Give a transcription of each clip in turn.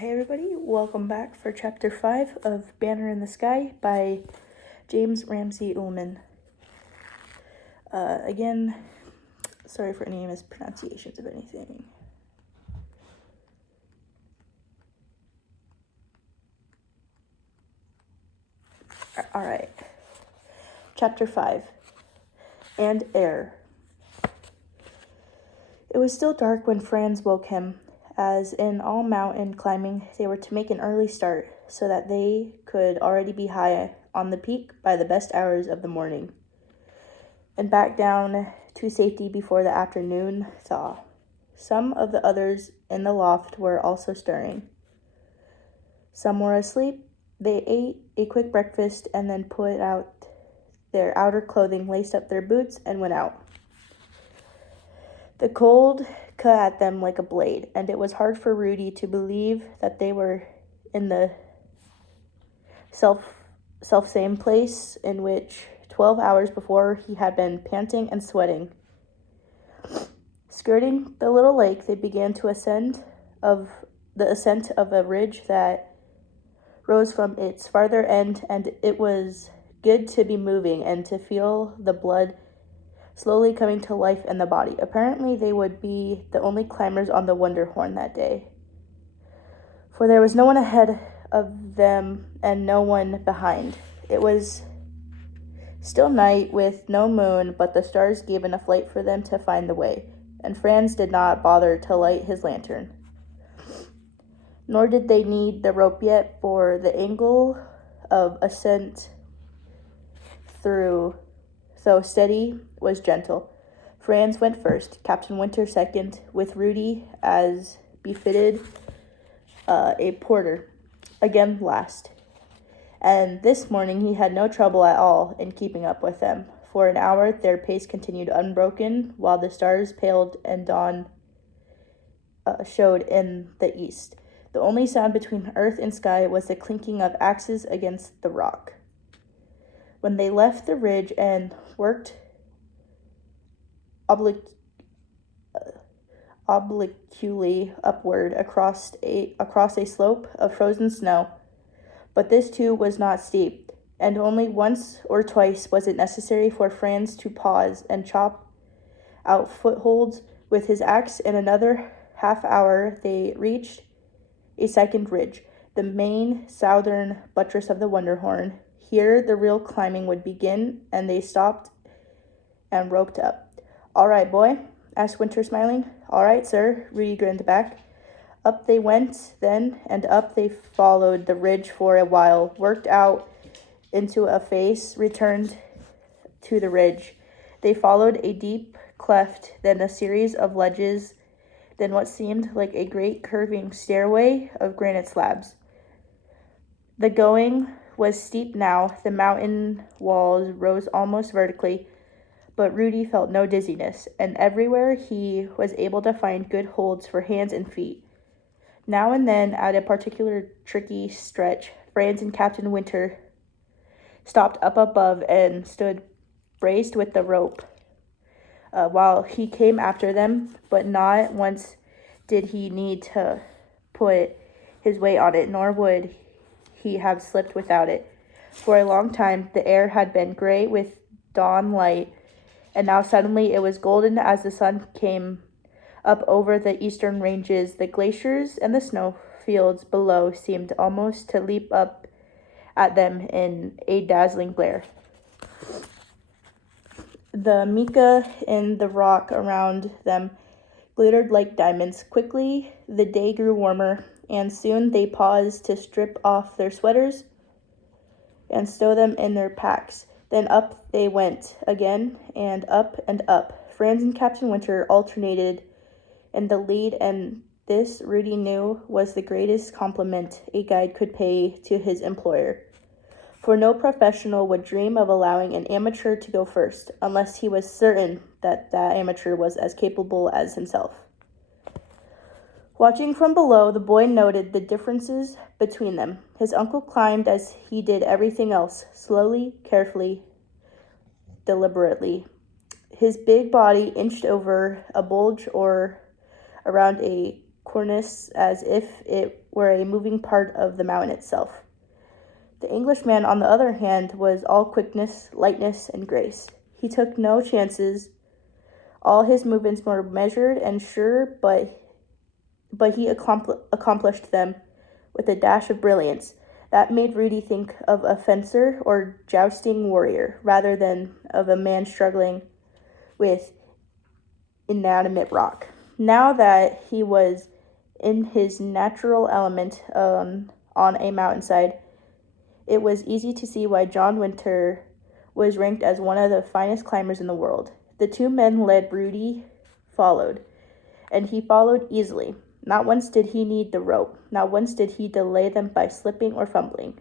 Hey everybody, welcome back for chapter 5 of Banner in the Sky by James Ramsey Ullman. Again, sorry for any mispronunciations of anything. Alright, chapter 5, and Air. It was still dark when Franz woke him. As in all mountain climbing, they were to make an early start, so that they could already be high on the peak by the best hours of the morning, and back down to safety before the afternoon thaw. Some of the others in the loft were also stirring. Some were asleep. They ate a quick breakfast and then put out their outer clothing, laced up their boots, and went out. The cold cut at them like a blade, and it was hard for Rudy to believe that they were in the self-same place in which 12 hours before he had been panting and sweating. Skirting the little lake, they began to ascend of a ridge that rose from its farther end, and it was good to be moving and to feel the blood slowly coming to life in the body. Apparently, they would be the only climbers on the Wonderhorn that day, for there was no one ahead of them and no one behind. It was still night with no moon, but the stars gave enough light for them to find the way, and Franz did not bother to light his lantern. Nor did they need the rope yet, for the angle of ascent, though steady, was gentle. Franz went first, Captain Winter second, with Rudy, as befitted a porter, again last. And this morning he had no trouble at all in keeping up with them. For an hour their pace continued unbroken, while the stars paled and dawn showed in the east. The only sound between earth and sky was the clinking of axes against the rock. When they left the ridge and worked obliquely upward across a slope of frozen snow, but this too was not steep, and only once or twice was it necessary for Franz to pause and chop out footholds with his axe. In another half hour they reached a second ridge, the main southern buttress of the Wonderhorn. Here the real climbing would begin, and they stopped and roped up. "All right, boy?" asked Winter, smiling. "All right, sir," Rudy grinned back. Up they went then, and up they followed the ridge for a while, worked out into a face, returned to the ridge. They followed a deep cleft, then a series of ledges, then what seemed like a great curving stairway of granite slabs. The going was steep now. The mountain walls rose almost vertically, but Rudy felt no dizziness, and everywhere he was able to find good holds for hands and feet. Now and then, at a particular tricky stretch, Franz and Captain Winter stopped up above and stood braced with the rope, while he came after them, but not once did he need to put his weight on it, nor would he have slipped without it. For a long time the air had been gray with dawn light, and now suddenly it was golden as the sun came up over the eastern ranges. The glaciers and the snowfields below seemed almost to leap up at them in a dazzling glare. The mica in the rock around them glittered like diamonds. Quickly the day grew warmer, and soon they paused to strip off their sweaters and stow them in their packs. Then up they went again, and up and up. Franz and Captain Winter alternated in the lead, and this, Rudy knew, was the greatest compliment a guide could pay to his employer, for no professional would dream of allowing an amateur to go first, unless he was certain that that amateur was as capable as himself. Watching from below, the boy noted the differences between them. His uncle climbed as he did everything else, slowly, carefully, deliberately. His big body inched over a bulge or around a cornice as if it were a moving part of the mountain itself. The Englishman, on the other hand, was all quickness, lightness, and grace. He took no chances. All his movements were measured and sure, but he accomplished them with a dash of brilliance that made Rudy think of a fencer or jousting warrior rather than of a man struggling with inanimate rock. Now that he was in his natural element on a mountainside, it was easy to see why John Winter was ranked as one of the finest climbers in the world. The two men led, Rudy followed, and he followed easily. Not once did he need the rope. Not once did he delay them by slipping or fumbling.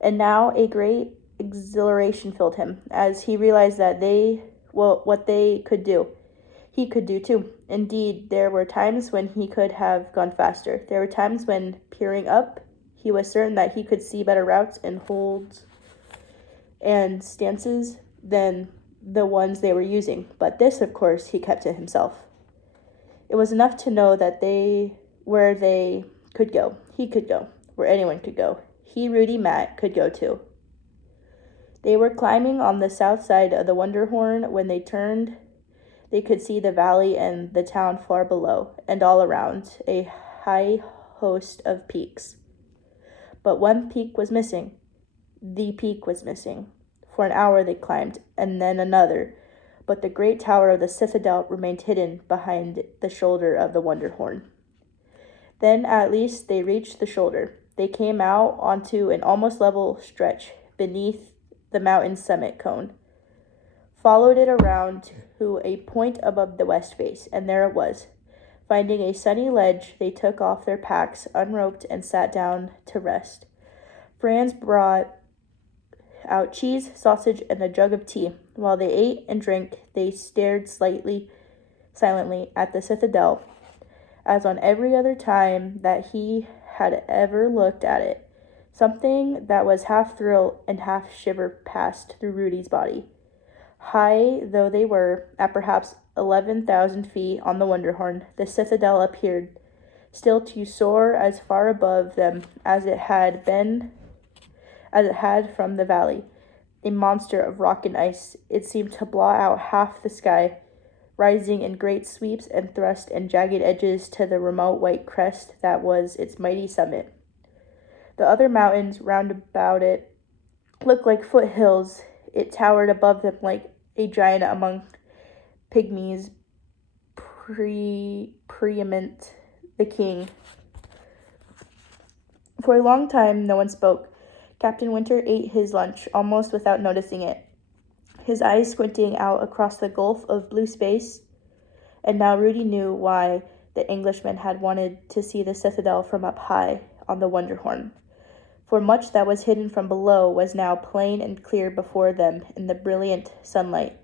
And now a great exhilaration filled him as he realized that what they could do, he could do too. Indeed, there were times when he could have gone faster. There were times when, peering up, he was certain that he could see better routes and holds and stances than the ones they were using. But this, of course, he kept to himself. It was enough to know that where they could go, he could go. Where anyone could go, he, Rudy, Matt, could go too. They were climbing on the south side of the Wonderhorn. When they turned, they could see the valley and the town far below, and all around, a high host of peaks. But one peak was missing. The peak was missing. For an hour they climbed, and then another, but the great tower of the citadel remained hidden behind the shoulder of the Wonderhorn. Then at least they reached the shoulder. They came out onto an almost level stretch beneath the mountain summit cone, followed it around to a point above the west face, and there it was. Finding a sunny ledge, they took off their packs, unroped, and sat down to rest. Franz brought out cheese, sausage, and a jug of tea. While they ate and drank, they stared silently at the citadel, as on every other time that he had ever looked at it. Something that was half thrill and half shiver passed through Rudy's body. High though they were, at perhaps 11,000 feet on the Wonderhorn, the citadel appeared still to soar as far above them as it had from the valley. A monster of rock and ice, it seemed to blot out half the sky, rising in great sweeps and thrust and jagged edges to the remote white crest that was its mighty summit. The other mountains round about it looked like foothills. It towered above them like a giant among pygmies, preeminent the king. For a long time no one spoke. Captain Winter ate his lunch almost without noticing it, his eyes squinting out across the gulf of blue space. And now Rudy knew why the Englishman had wanted to see the citadel from up high on the Wonderhorn, for much that was hidden from below was now plain and clear before them in the brilliant sunlight.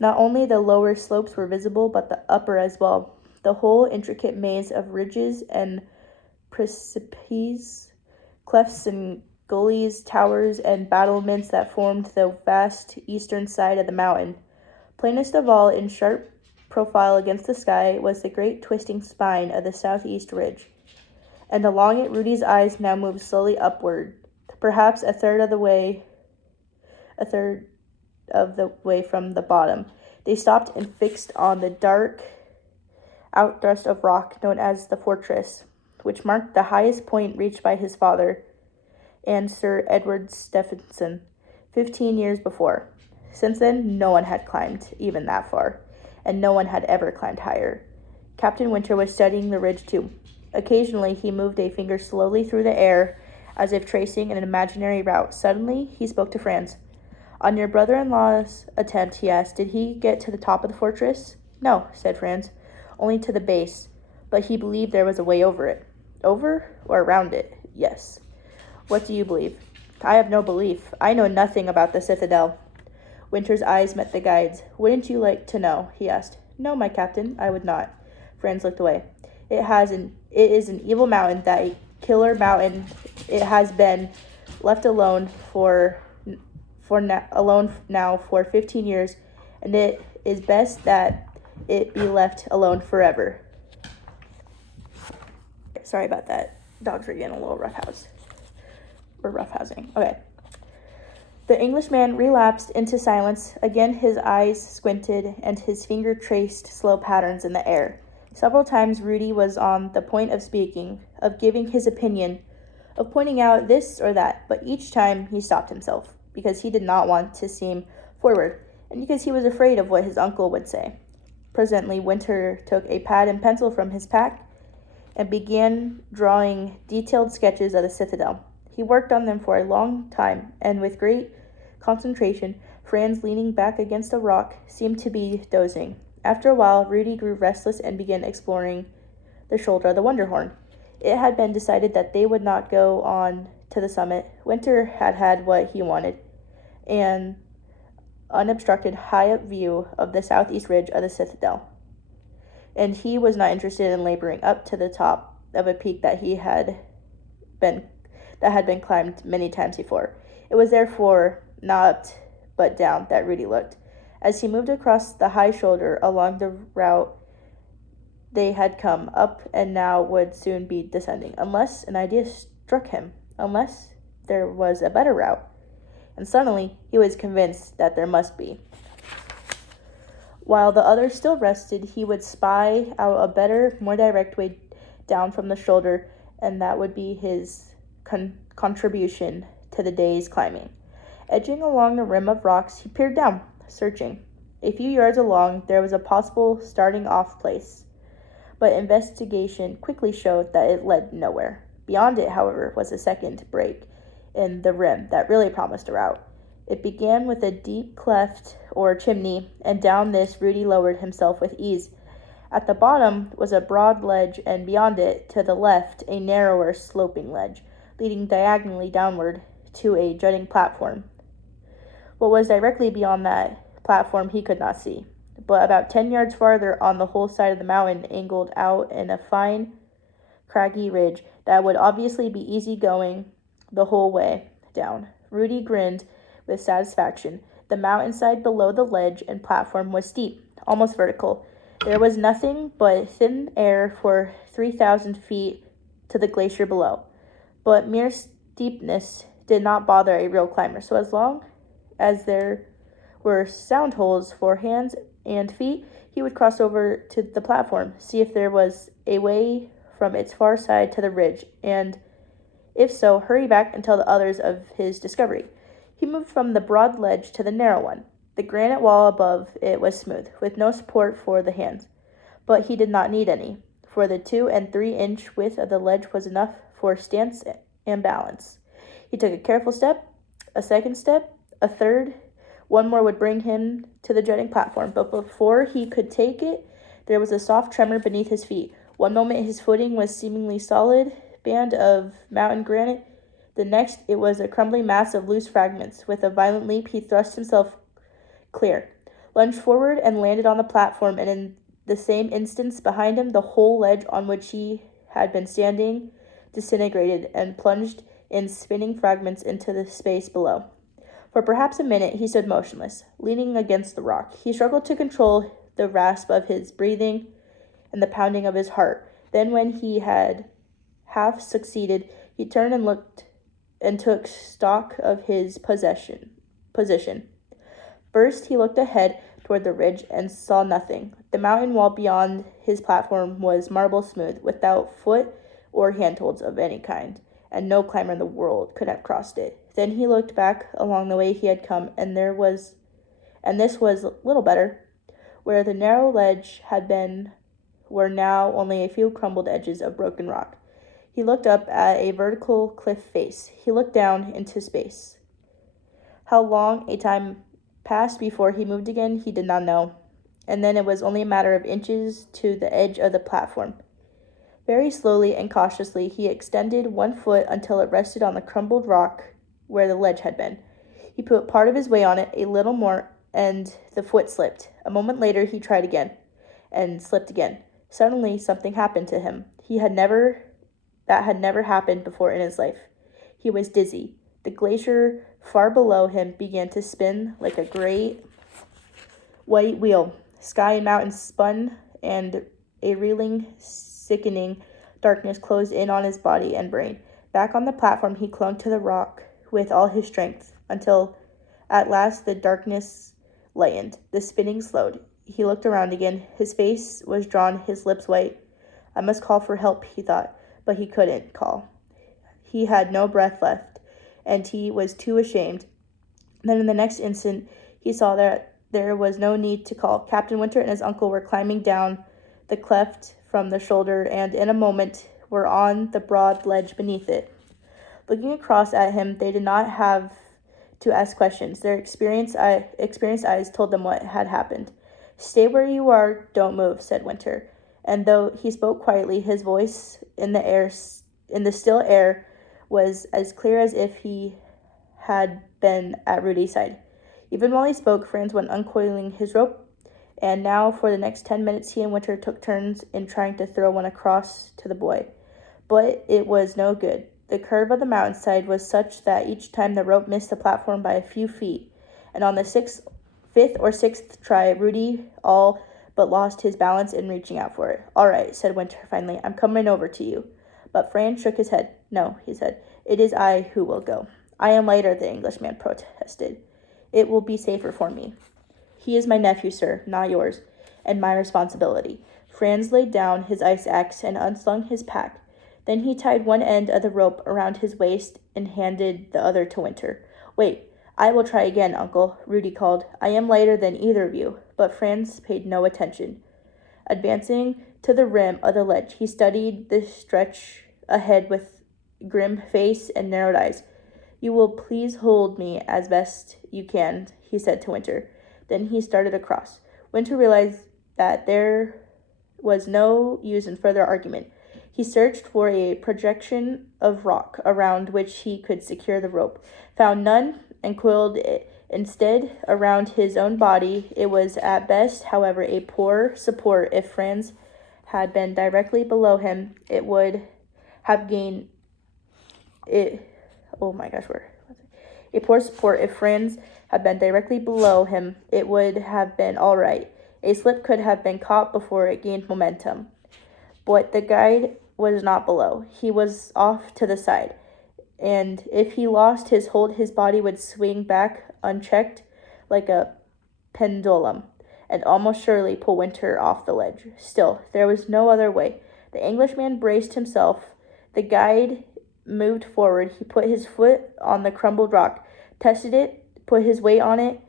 Not only the lower slopes were visible, but the upper as well, the whole intricate maze of ridges and precipices, clefts and gullies, towers, and battlements that formed the vast eastern side of the mountain. Plainest of all, in sharp profile against the sky, was the great twisting spine of the southeast ridge, and along it Rudy's eyes now moved slowly upward, perhaps a third of the way from the bottom. They stopped and fixed on the dark outthrust of rock known as the fortress, which marked the highest point reached by his father and Sir Edward Stephenson 15 years before. Since then, no one had climbed even that far, and no one had ever climbed higher. Captain Winter was studying the ridge too. Occasionally, he moved a finger slowly through the air, as if tracing an imaginary route. Suddenly, he spoke to Franz. "On your brother-in-law's attempt," he asked, "did he get to the top of the fortress?" "No," said Franz, "only to the base, but he believed there was a way over it." "Over or around it?" "Yes." "What do you believe?" "I have no belief. I know nothing about the citadel." Winter's eyes met the guide's. "Wouldn't you like to know?" he asked. "No, my captain, I would not." Franz looked away. It is an evil mountain, that a killer mountain. It has been left alone now for 15 years, and it is best that it be left alone forever." Sorry about that. Dogs were getting a little roughhousing. Okay. The Englishman relapsed into silence. Again his eyes squinted and his finger traced slow patterns in the air. Several times Rudy was on the point of speaking, of giving his opinion, of pointing out this or that, but each time he stopped himself, because he did not want to seem forward, and because he was afraid of what his uncle would say. Presently Winter took a pad and pencil from his pack and began drawing detailed sketches of the citadel. He worked on them for a long time, and with great concentration. Franz, leaning back against a rock, seemed to be dozing. After a while, Rudy grew restless and began exploring the shoulder of the Wonderhorn. It had been decided that they would not go on to the summit. Winter had had what he wanted, an unobstructed high-up view of the southeast ridge of the citadel, and he was not interested in laboring up to the top of a peak that had been climbed many times before. It was therefore not up but down that Rudy looked. As he moved across the high shoulder along the route they had come up and now would soon be descending, unless an idea struck him, unless there was a better route. And suddenly he was convinced that there must be. While the others still rested, he would spy out a better, more direct way down from the shoulder, and that would be his contribution to the day's climbing. Edging along the rim of rocks, he peered down, searching. A few yards along, there was a possible starting-off place, but investigation quickly showed that it led nowhere. Beyond it, however, was a second break in the rim that really promised a route. It began with a deep cleft or chimney, and down this Rudy lowered himself with ease. At the bottom was a broad ledge, and beyond it, to the left, a narrower sloping ledge, leading diagonally downward to a jutting platform. What was directly beyond that platform he could not see, but about 10 yards farther on the whole side of the mountain angled out in a fine, craggy ridge that would obviously be easy going the whole way down. Rudy grinned with satisfaction. The mountainside below the ledge and platform was steep, almost vertical. There was nothing but thin air for 3,000 feet to the glacier below, but mere steepness did not bother a real climber, so as long as there were sound holes for hands and feet, he would cross over to the platform, see if there was a way from its far side to the ridge, and if so, hurry back and tell the others of his discovery. He moved from the broad ledge to the narrow one. The granite wall above it was smooth, with no support for the hands, but he did not need any, for the 2 and 3 inch width of the ledge was enough for stance and balance. He took a careful step, a second step, a third. One more would bring him to the jutting platform, but before he could take it, there was a soft tremor beneath his feet. One moment his footing was seemingly solid band of mountain granite. The next it was a crumbling mass of loose fragments. With a violent leap, he thrust himself clear, lunged forward, and landed on the platform, and in the same instant behind him, the whole ledge on which he had been standing disintegrated and plunged in spinning fragments into the space below. For perhaps a minute he stood motionless, leaning against the rock. He struggled to control the rasp of his breathing and the pounding of his heart. Then, when he had half succeeded, he turned and looked and took stock of his position. First, he looked ahead toward the ridge and saw nothing. The mountain wall beyond his platform was marble smooth, without foot or handholds of any kind, and no climber in the world could have crossed it. Then he looked back along the way he had come, and this was little better. Where the narrow ledge had been were now only a few crumbled edges of broken rock. He looked up at a vertical cliff face. He looked down into space. How long a time passed before he moved again, he did not know, and then it was only a matter of inches to the edge of the platform. Very slowly and cautiously he extended one foot until it rested on the crumbled rock where the ledge had been. He put part of his weight on it, a little more, and the foot slipped. A moment later he tried again, and slipped again. Suddenly something happened to him. That had never happened before in his life. He was dizzy. The glacier far below him began to spin like a great white wheel. Sky and mountains spun, and a reeling, sickening Darkness closed in on his body and brain. Back on the platform, he clung to the rock with all his strength until at last the darkness lightened. The spinning slowed. He looked around again. His face was drawn, his lips white. I must call for help, he thought, but he couldn't call. He had no breath left, and he was too ashamed. Then in the next instant, he saw that there was no need to call. Captain Winter and his uncle were climbing down the cleft from the shoulder, and in a moment were on the broad ledge beneath it. Looking across at him, they did not have to ask questions. Their experienced eyes told them what had happened. "Stay where you are, don't move," said Winter. And though he spoke quietly, his voice in the still air was as clear as if he had been at Rudy's side. Even while he spoke, Franz went uncoiling his rope, and now for the next 10 minutes he and Winter took turns in trying to throw one across to the boy. But it was no good. The curve of the mountainside was such that each time the rope missed the platform by a few feet, and on the fifth or sixth try, Rudy all but lost his balance in reaching out for it. "All right," said Winter finally, "I'm coming over to you." But Franz shook his head. "No," he said, "it is I who will go." "I am lighter," the Englishman protested. "It will be safer for me." "He is my nephew, sir, not yours, and my responsibility." Franz laid down his ice axe and unslung his pack. Then he tied one end of the rope around his waist and handed the other to Winter. "Wait, I will try again, Uncle," Rudy called. "I am lighter than either of you." But Franz paid no attention. Advancing to the rim of the ledge, he studied the stretch ahead with grim face and narrowed eyes. "You will please hold me as best you can," he said to Winter. Then he started across. Winter realized that there was no use in further argument. He searched for a projection of rock around which he could secure the rope, found none, and coiled it instead around his own body. It was at best, however, a poor support. If Franz had been directly below him, it would have gained it. Oh my gosh, where was it? A poor support. If Franz had been directly below him, it would have been all right. A slip could have been caught before it gained momentum. But the guide was not below. He was off to the side, and if he lost his hold, his body would swing back unchecked like a pendulum, and almost surely pull Winter off the ledge. Still, there was no other way. The Englishman braced himself. The guide moved forward. He put his foot on the crumbled rock, tested it, put his weight on it.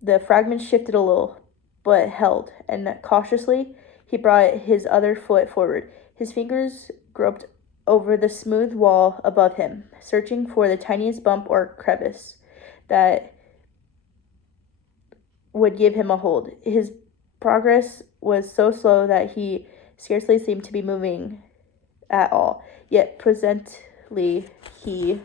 The fragments shifted a little, but held, and cautiously he brought his other foot forward. His fingers groped over the smooth wall above him, searching for the tiniest bump or crevice that would give him a hold. His progress was so slow that he scarcely seemed to be moving at all. Yet presently he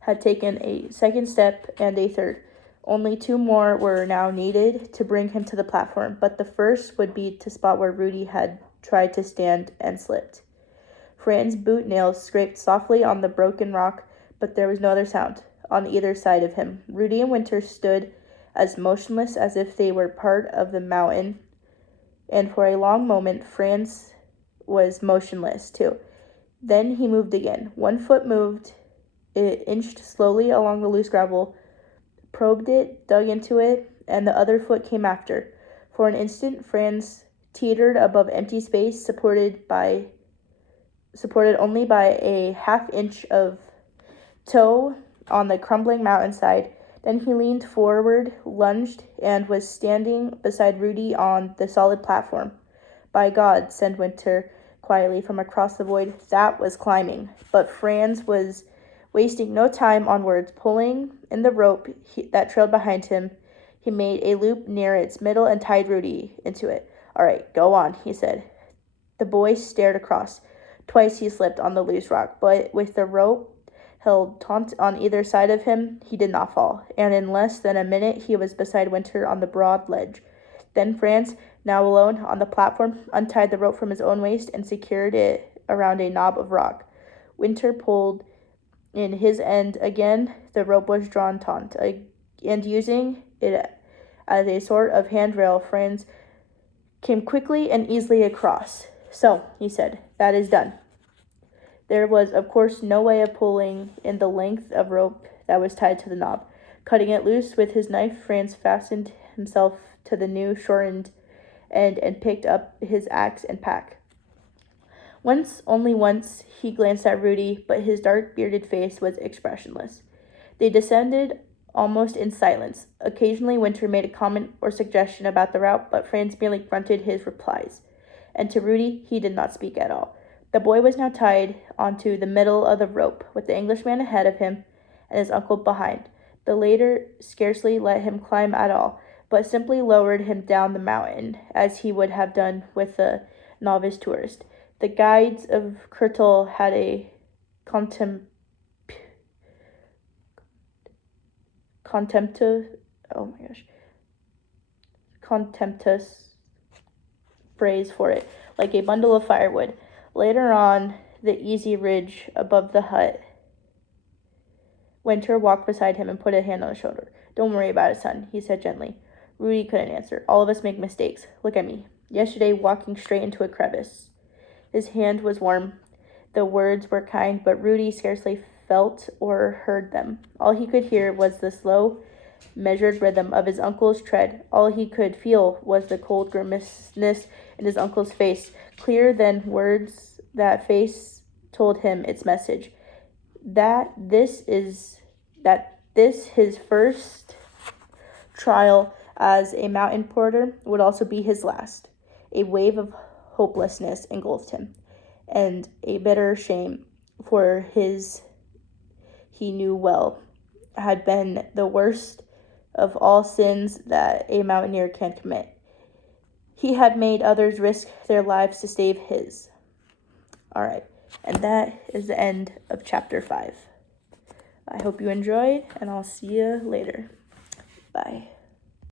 had taken a second step and a third. Only two more were now needed to bring him to the platform, but the first would be to spot where Rudy had tried to stand and slipped. Franz's boot nails scraped softly on the broken rock, but there was no other sound on either side of him. Rudy and Winter stood as motionless as if they were part of the mountain, and for a long moment Franz was motionless too. Then he moved again. One foot moved. It inched slowly along the loose gravel, probed it, dug into it, and the other foot came after. For an instant, Franz teetered above empty space, supported only by a half-inch of toe on the crumbling mountainside. Then he leaned forward, lunged, and was standing beside Rudy on the solid platform. "By God," said Winter quietly from across the void, "that was climbing." But Franz was wasting no time on words. Pulling in the rope that trailed behind him, he made a loop near its middle and tied Rudy into it. "All right, go on," he said. The boy stared across. Twice he slipped on the loose rock, but with the rope held taut on either side of him, he did not fall, and in less than a minute he was beside Winter on the broad ledge. Then Franz, now alone on the platform, untied the rope from his own waist and secured it around a knob of rock. Winter pulled in his end again. The rope was drawn taut, and using it as a sort of handrail, Franz came quickly and easily across. "So," he said, That is done. There was, of course, no way of pulling in the length of rope that was tied to the knob. Cutting it loose with his knife, Franz fastened himself to the new shortened end and picked up his axe and pack. Only once, he glanced at Rudy, but his dark bearded face was expressionless. They descended almost in silence. Occasionally, Winter made a comment or suggestion about the route, but Franz merely grunted his replies. And to Rudy, he did not speak at all. The boy was now tied onto the middle of the rope, with the Englishman ahead of him and his uncle behind. The latter scarcely let him climb at all, but simply lowered him down the mountain, as he would have done with a novice tourist. The guides of Kurtul had a contemptuous phrase for it, like a bundle of firewood. Later on the easy ridge above the hut, Winter walked beside him and put a hand on his shoulder. "Don't worry about it, son," he said gently. Rudy couldn't answer. "All of us make mistakes. Look at me. Yesterday, walking straight into a crevice." His hand was warm. The words were kind, but Rudy scarcely felt or heard them. All he could hear was the slow, measured rhythm of his uncle's tread. All he could feel was the cold grimaceness in his uncle's face. Clearer than words, that face told him its message. That this his first trial as a mountain porter would also be his last. A wave of hopelessness engulfed him, and a bitter shame for his, he knew well, had been the worst of all sins that a mountaineer can commit. He had made others risk their lives to save his. All right, and that is the end of chapter 5. I hope you enjoyed, and I'll see you later. Bye.